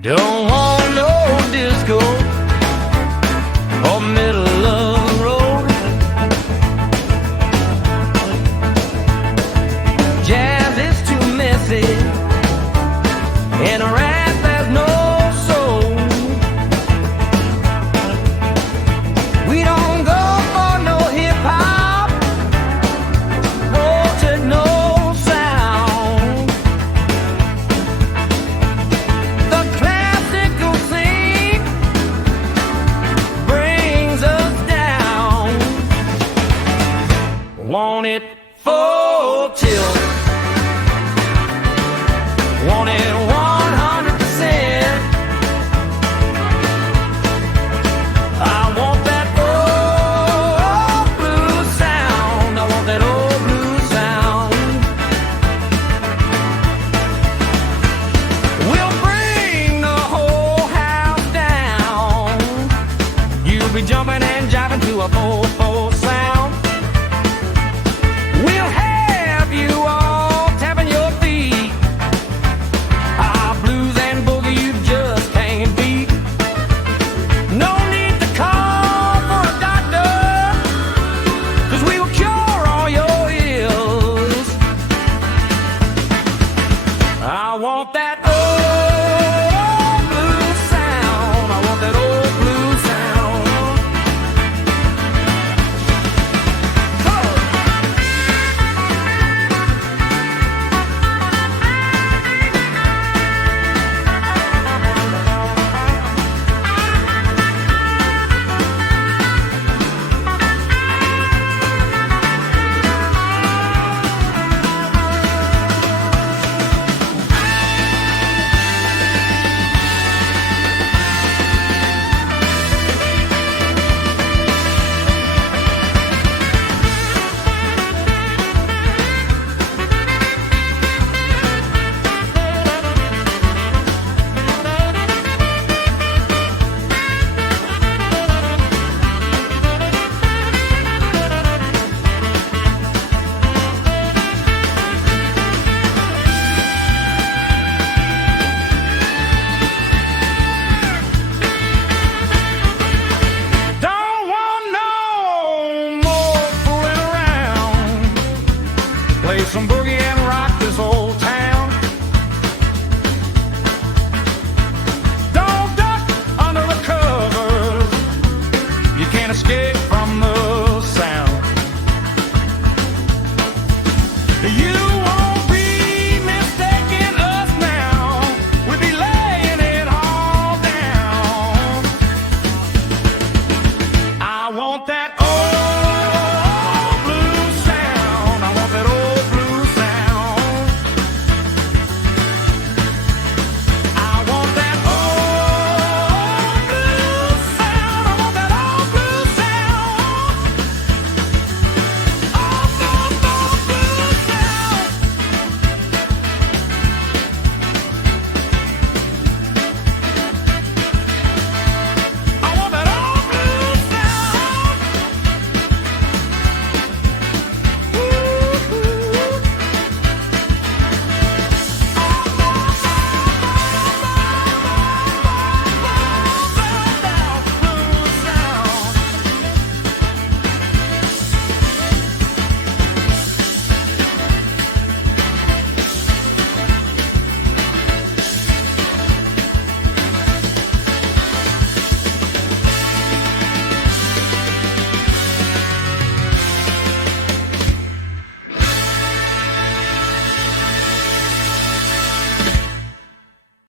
Don't want no disco or middle of the road. Jazz is too messy and a rap has no soul. We don't go for no hip hop or techno sound. The classical scene brings us down. Want it full tilt. Want it 100%. I want that old blue sound. I want that old blue sound. We'll bring the whole house down. You'll be jumping and jiving to a 4/4 sound. We'll have you all tapping your feet. Our blues and boogie you just can't beat. No need to call for a doctor, 'cause we will cure all your ills. I want that old blue sound. I want that old blue sound. Don't want no more fooling around. Play some boogie and rock this old